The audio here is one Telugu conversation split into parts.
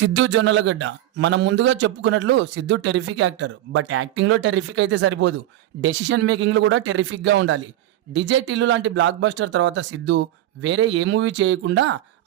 సిద్ధు జొన్నలగడ్డ. మనం ముందుగా చెప్పుకున్నట్లు సిద్ధు టెర్రిఫిక్ యాక్టర్. బట్ యాక్టింగ్‌లో టెర్రిఫిక్ అయితే సరిపోదు. డెసిషన్ మేకింగ్‌లో కూడా టెర్రిఫిక్‌గా ఉండాలి. 'డీజే టిల్లు' లాంటి బ్లాక్ బస్టర్ తర్వాత సిద్ధు వేరే ఏ మూవీ చేయకుండా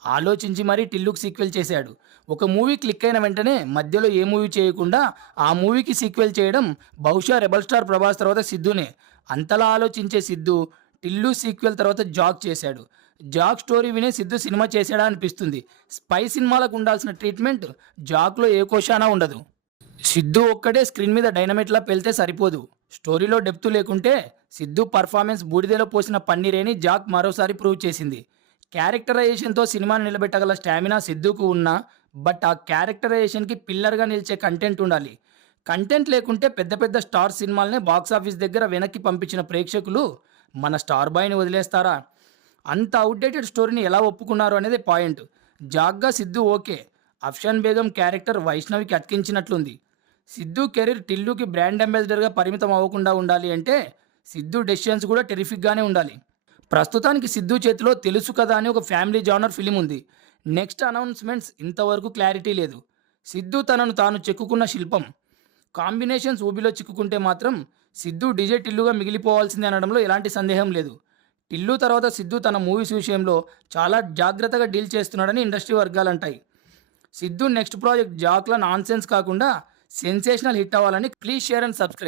ఆలోచించి మరీ 'టిల్లు'కి సీక్వెల్ చేశాడు. ఒక మూవీ క్లిక్ అయిన వెంటనే మధ్యలో ఏ మూవీ చేయకుండా ఆ మూవీకి సీక్వెల్ చేయడం బహుశా 'రెబెల్ స్టార్' ప్రభాస్ తర్వాత సిద్ధునే. అంతలా ఆలోచించే సిద్ధు 'టిల్లు' సీక్వెల్ తర్వాత 'జాక్' చేశాడు. 'జాక్' స్టోరీ వినే సిద్ధు సినిమా చేసాడా అనిపిస్తుంది. స్పై సినిమాలకు ఉండాల్సిన ట్రీట్మెంట్ 'జాక్'లో ఏ కోశానా ఉండదు. సిద్ధు ఒక్కడే స్క్రీన్ మీద డైనమైట్‌లా పేలితే సరిపోదు. స్టోరీలో డెప్త్ లేకుంటే సిద్ధు పర్ఫార్మెన్స్ బూడిదలో పోసిన పన్నీరేని 'జాక్' మరోసారి ప్రూవ్ చేసింది. క్యారెక్టరైజేషన్‌తో సినిమాని నిలబెట్టగల స్టామినా సిద్ధుకు ఉన్నా, బట్ ఆ క్యారెక్టరైజేషన్‌కి పిల్లర్‌గా నిలిచే కంటెంట్ ఉండాలి. కంటెంట్ లేకుంటే పెద్ద పెద్ద స్టార్ సినిమాలనే బాక్సాఫీస్ దగ్గర వెనక్కి పంపించిన ప్రేక్షకులు మన స్టార్ బాయ్‌ని వదిలేస్తారా? అంత ఔట్‌డేటెడ్ స్టోరీని ఎలా ఒప్పుకున్నారు అనేది పాయింట్. 'జాక్‌గా' సిద్ధు ఓకే. 'అఫ్షన్ బేగం' క్యారెక్టర్ వైష్ణవికి అతికించినట్లుంది. సిద్ధు కెరీర్ 'టిల్లు'కి బ్రాండ్ అంబాసిడర్‌గా పరిమితం అవ్వకుండా ఉండాలి అంటే సిద్ధు డెసిషన్స్ కూడా టెర్రిఫిక్‌గానే ఉండాలి. ప్రస్తుతానికి సిద్ధు చేతిలో 'తెలుసు కదా' అని ఒక ఫ్యామిలీ జానర్ ఫిల్మ్ ఉంది. నెక్స్ట్ అనౌన్స్‌మెంట్స్ ఇంతవరకు క్లారిటీ లేదు. సిద్ధు తనను తాను చెక్కుకున్న శిల్పం. కాంబినేషన్స్ ఊబిలో చిక్కుకుంటే మాత్రం సిద్ధు 'డీజే టిల్లు'గా మిగిలిపోవాల్సిందే అనడంలో ఎలాంటి సందేహం లేదు. టిల్లు తర్వాత సిద్ధు తన మూవీస్ విషయంలో చాలా జాగ్రత్తగా డీల్ చేస్తున్నాడని ఇండస్ట్రీ వర్గాలంటాయి. సిద్ధు నెక్స్ట్ ప్రాజెక్ట్ 'జాక్'లా నాన్‌సెన్స్ కాకుండా సెన్సేషనల్ హిట్ అవ్వాలని ప్లీజ్ షేర్ అండ్ సబ్స్క్రైబ్.